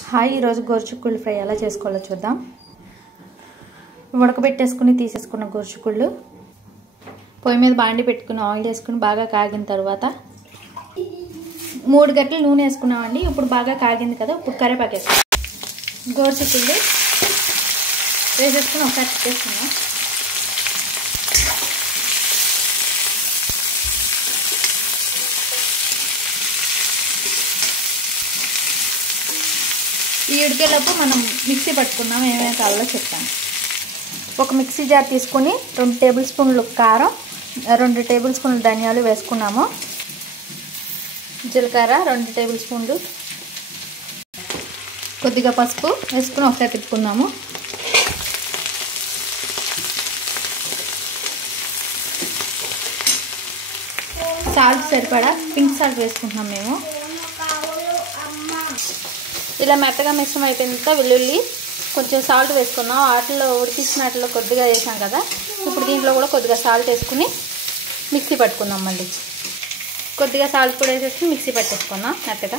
Hi, ఈరోజు గోరుచిక్కుళ్ళు fry ఎలా చేసుకోవాలో చూద్దాం. ఉడకబెట్టేసుకుని తీసేసుకున్న గోరుచిక్కుళ్ళు పొయ్యి మీద బాండి పెట్టుకుని ఆయిల్ వేసుకుని బాగా కాగిన తర్వాత 3 గంటలు నూనె వేసుకున్నామండి. ఇప్పుడు బాగా కాగింది కదా, ఇప్పుడు కరివేపాకు వేసుకున్నాం. గోరుచిక్కుళ్ళు వేసేసుకుని ఒకసారి తిప్పేసుకున్నాం. ఈ ఉడికేలోపు మనం మిక్సీ పట్టుకున్నాం. ఏమేమి కావాలో చెప్తాను. ఒక మిక్సీ జార్ తీసుకుని 2 టేబుల్ స్పూన్లు కారం, 2 టేబుల్ స్పూన్లు ధనియాలు వేసుకున్నాము. జీలకర్ర 2 టేబుల్ స్పూన్లు, కొద్దిగా పసుపు వేసుకుని ఒకసారి తిప్పుకుందాము. సాల్ట్ సరిపడా పింక్ సాల్ట్ వేసుకుంటున్నాం మేము. ఇలా మెత్తగా మిశ్రమం అయిపోయిన వెల్లుల్లి కొంచెం సాల్ట్ వేసుకున్నాం. వాటిలో ఉడికించినట్లో కొద్దిగా వేసాం కదా, ఇప్పుడు దీంట్లో కూడా కొద్దిగా సాల్ట్ వేసుకుని మిక్సీ పట్టుకుందాం. మళ్ళీ కొద్దిగా సాల్ట్ కూడా వేసేసుకుని మిక్సీ పట్టేసుకున్నాం మెత్తగా.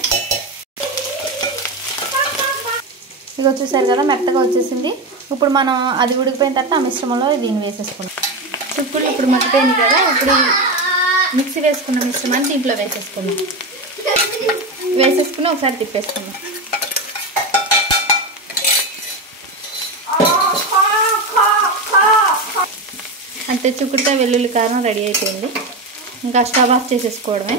ఇక వచ్చేసారు కదా, మెత్తగా వచ్చేసింది. ఇప్పుడు మనం అది ఉడికిపోయిన తర్వాత ఆ మిశ్రమంలో దీన్ని వేసేసుకున్నాం. చిక్కుళ్ళు ఇప్పుడు మగ్గిపోయింది కదా, ఇప్పుడు మిక్సీ వేసుకున్న మిశ్రమాన్ని దీంట్లో వేసేసుకున్నాం. వేసేసుకుని ఒకసారి తిప్పేసుకున్నాం. అంటే చిక్కుడుకాయ వెల్లుల్లి కారం రెడీ అయిపోయింది. ఇంకా స్టవ్ ఆఫ్ చేసేసుకోవడమే.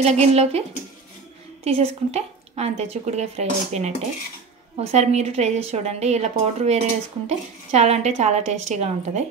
ఇలా గిన్నెలోకి తీసేసుకుంటే అంతే, చిక్కుడుకాయ ఫ్రై అయిపోయినట్టే. ఒకసారి మీరు ట్రై చేసి చూడండి. ఇలా పౌడర్ వేరే వేసుకుంటే చాలా అంటే చాలా టేస్టీగా ఉంటుంది.